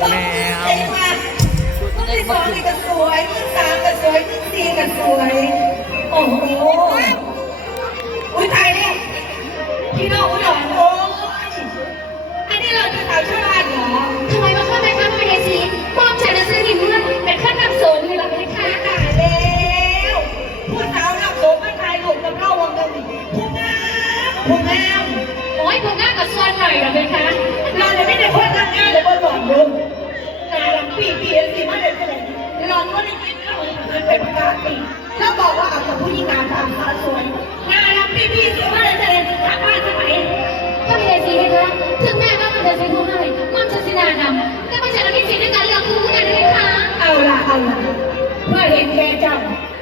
แมวรุ่นที่สองนี่ก็สวยรุ่นสามก็สวยรุ่นสี่ก็สวย โอ้โห อุ้ยตายแล้วพี่น้องอุดรโอ้ยอันนี้เราจะสาวชาวบ้านเหรอ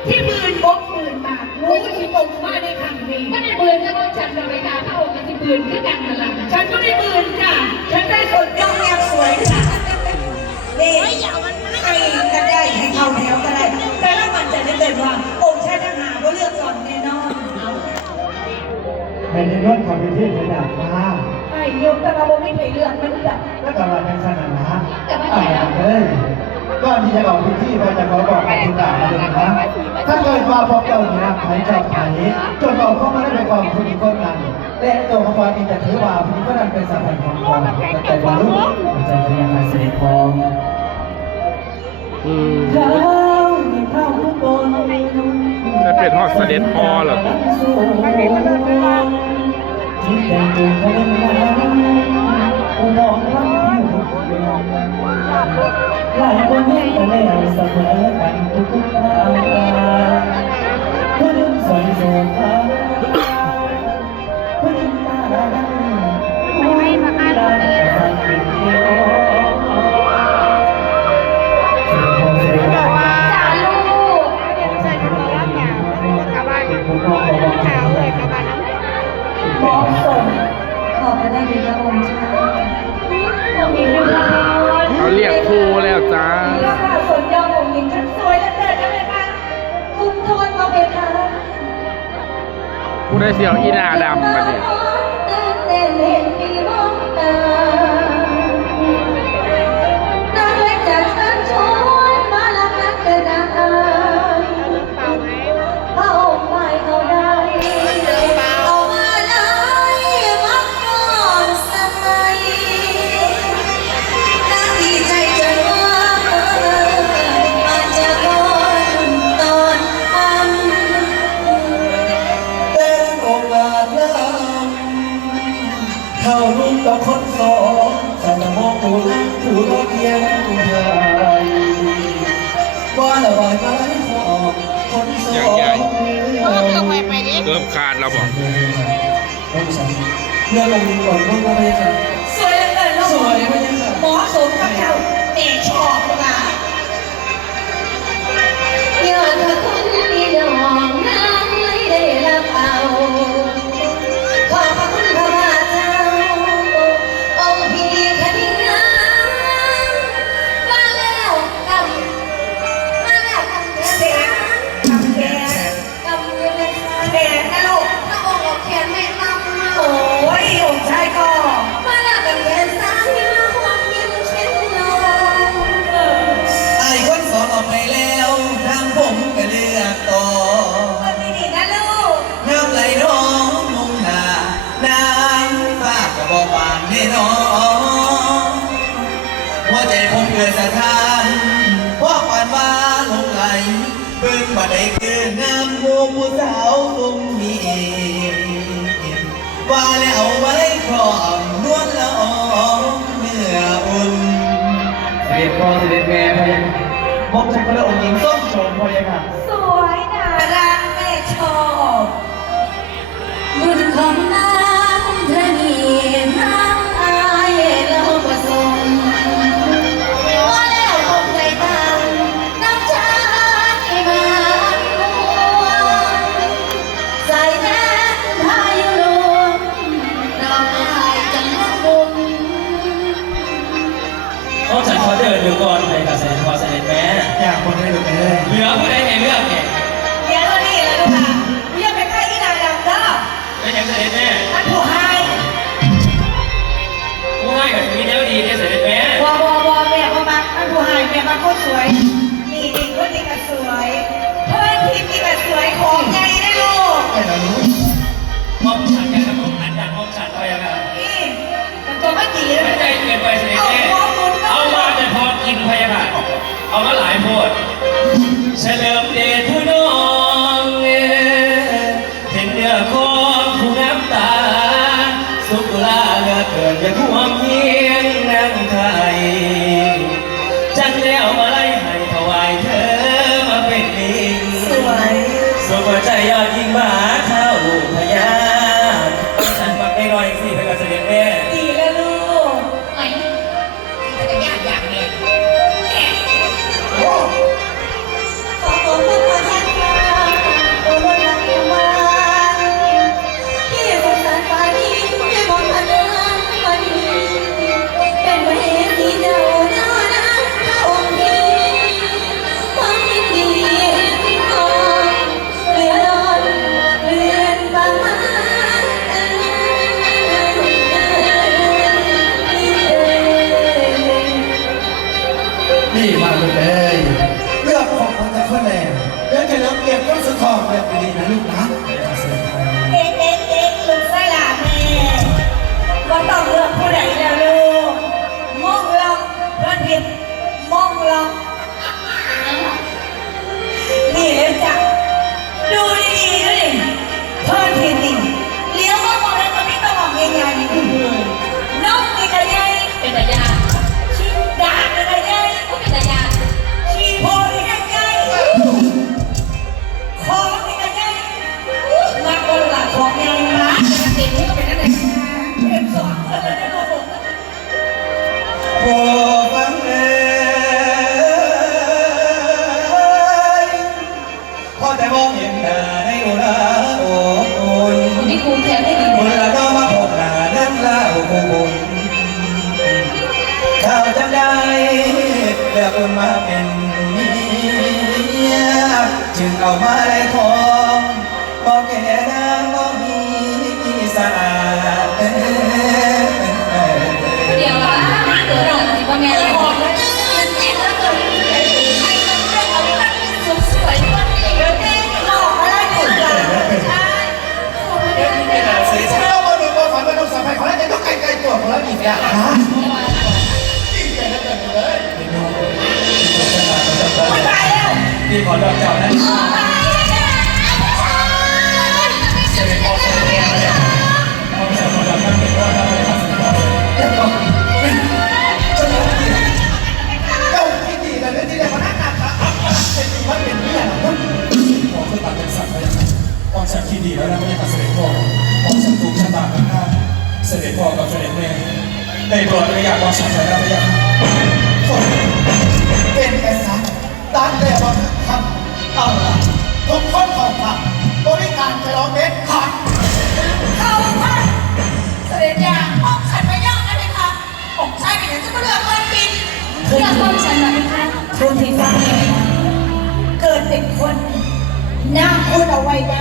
ที่หมื่นบกหมื่นบาทรู้ที่ตรงมาในครั้งนี้ก็ได้เบือนก็ต้องจัดเราไปค่ะพระองค์ก็จะเบือนขึ้นกันนั่นแหละฉันก็ไม่หมื่นจ้ะฉันได้สดยองแอบสวยจ้ะนี่ใครก็ได้ให้เข้าแถวก็ได้แต่ละมันจะได้เกิดว่าองค์ชายทหารว่าเลือกก่อนแน่นอนในรถของพิธีระดับมาไอ้ยกตะกะโบไม่เคยเลือกมันแบบแล้วก็มาเป็นสนามนะอ่าเลยก่อนที่จะออกพิธีเราจะขอบอกกับคุณดาบเลยนะครับ ถ้าเกิดว่าพบเจ้าหน้าใครเจ้าใครจนออกเข้ามาได้ในความผู้หญิงคนนั้นและตัวของเราเองจะถือว่าผู้หญิงคนนั้นเป็นสถานของเราแต่ว่าลูกใจเรียนมาเสด็จพองอืมเท้ามีเท้าทุกคนจะเป็นฮอดเสด็จพอเหรอที่แต่งตัวเป็นน้ำอุโมงค์รับผิวหลายคนเห็นกันแล้วเสมอกันทุกๆ ผู้ได้เสียวอีหนาดำมาเนี่ย เมื่อลงก่อนลงมาเลยค่ะ สวยเหลือเกินลูกสวยไหมเนี่ยค่ะเหมาะสมกับเจ้าเอกชอบค่ะอยากเธอ กิดสะทานพวกปานว่าลงไหลเบิ่งบ่ได้เกินน้ำมูผู้สาวตรงนี้ว่าแล้วไว้ครอบนวลละอองเมื่ออุ่นเสด็จพ่อเสด็จแม่พะยังบองจากพระองค์หญิงส้มโฉมพะยังค่ะ คนสวย นี่นี่คนนี้ก็สวยเพื่อนทีมนี่ก็สวยของใหญ่นะลูกไม่ละรู้มอบฉันกันครับมอบฉันอยากมอบฉันไปอะครับนี่แต่ตัวไม่ดีเลไม่ยใจเกินไปเสด็จแม่เอามาแต่พอกินพยาบาทเอามาหลายโพดเฉลิมเดชผู้น้ พอแต่มองเห็นหน้าในอุราโอ้ยคนที่กูแทนได้ดีบุญละน้อมาพบหน้านั่งเล่าผู้บุญข้าวจำได้เลือกคนมาเป็นเมียจึงเอามาได้ทอ ขอขึ้นตัดเป็นสัตว์พยาความฉันคิดดีแล้วนะไม่ใช่การเสด็จพ่อค เสด็จพ่อกับเสด็จแม่ได้โปรดไม่อยากความฉันใส่แล้วไม่อยากคนเป็นไงซะตั้งแต่วันทำเอาละทุกคนของผับบริการจะรอเม็ดขาดเข้าพันเสด็จยาห้องฉันไม่ย่องนะเพคะองค์ชายเป็นอย่างจะมาเลือกคนปินเรื่องความฉันนะพี่คะคุณที่ฟังเกิดเป็นคนน้ำคุณเอาไว้ไว้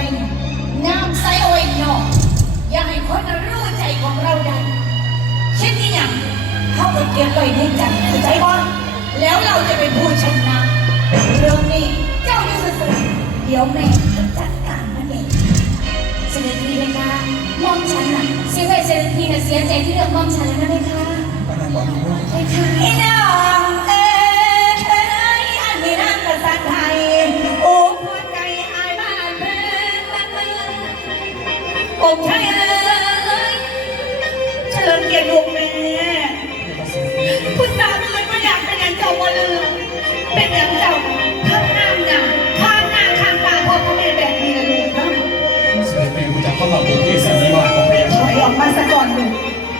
น้ำใสเอาไว้นอกอย่าให้คนรู้ใจ ของเราได้เช่นนี้อย่างเขาก็เก็บไว้ในใจเข้าใจก่อนแล้วเราจะเป็นผู้ชนะเรื่องนี้เจ้าอยู่ซื่อๆเดี๋ยวแม่จะจัดการมันเองเสด็จพี่เลยค่ะมอมฉันน่ะเสียใจเสด็จพี่น่ะเสียใจที่เลือกมอมฉันแล้วนะเลยค่ะปนันบอกอยู่ว่าเลยค่ะพี่น้องเอ้ยอันนี้นั่งภาษาไทยโอ้หัวใจอายบ้านเพื่อนองค์ช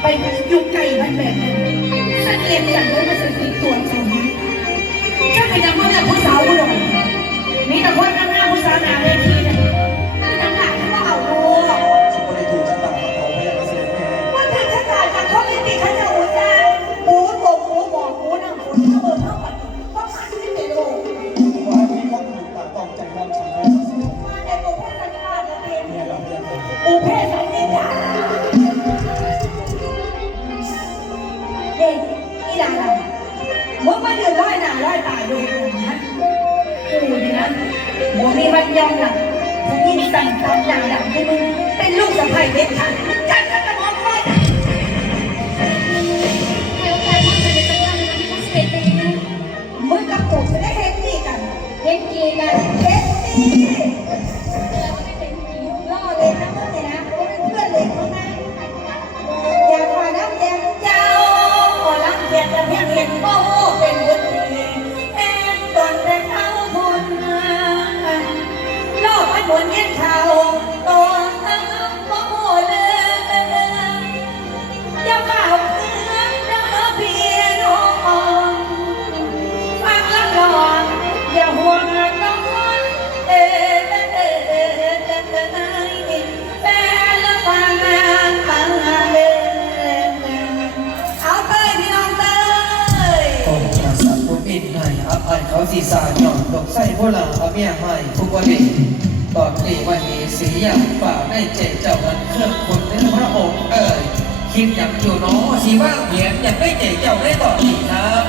ไปอยู่ไกลมันแบบนั้นสักเรียนอย่างนี้มันจะติดตัวเจ้านะเจ้าเป็นยังเมื่อผู้สาวผู้หลงมีแต่คน เด็กอีหลานเมื่อมาเดือดร้อยน่ะร้อยตาดูอย่างนั้นกูนี่นะบ่มีวันยอมหลับผู้หญิงสั่งตามอย่างดังที่มึงเป็นลูกสะใภ้เด็ดขาดฉันจะจะบอกไว้มึ ษัตริย์ผู้เป็นให้อายเขาสีสาหย่อนดอกไส้พวกเราเอาเมียให้ทุกวันนี้ตอนนี้วันนี้สีอย่างฝ่าได้เจเจ้ามันเครื่องคนในพระองค์เอ่ยคิดอย่างอยู่น้อสีว่างเหียนอยากได้เจเจ้าได้ต่อนนี้ครับ